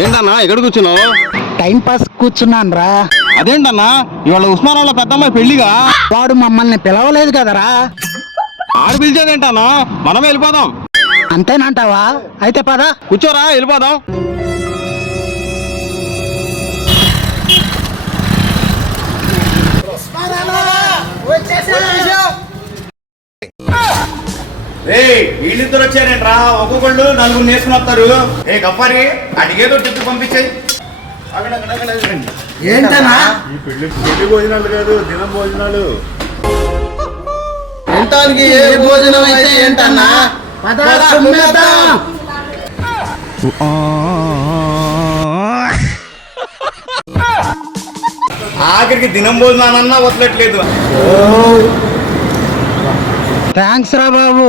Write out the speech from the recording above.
ఏంటన్నా ఎక్కడ కూర్చున్నావు? టైం పాస్ కూర్చున్నాను రా. అదేంటన్నా ఇవాళ ఉస్మానాబాద్లో పెద్దమ్మాయి పెళ్లిగా? వాడు మమ్మల్ని పిలవలేదు కదరా. ఆడు పిలిచేదేంటన్నా, మనమే వెళ్ళిపోదాం. అంతేనంటావా? అయితే పద. కూర్చోరా, వెళ్ళిపోదాం. వీళ్ళిద్దరు వచ్చారేంట్రా? ఒక్కొక్కళ్ళు నలుగురు నేర్చుకుని వస్తారు. ఏ గప్పారి అడిగేదో టిప్పు పంపించాయి. ఏంటన్నా? ఈ పెళ్లి భోజనాలు కాదు, దినం భోజనాలు. ఎంతానికి ఏ భోజనం అయితే ఏంటన్నా? ఆఖరికి దినం భోజనాలన్నా వదలట్లేదు. థ్యాంక్స్ రా బాబు.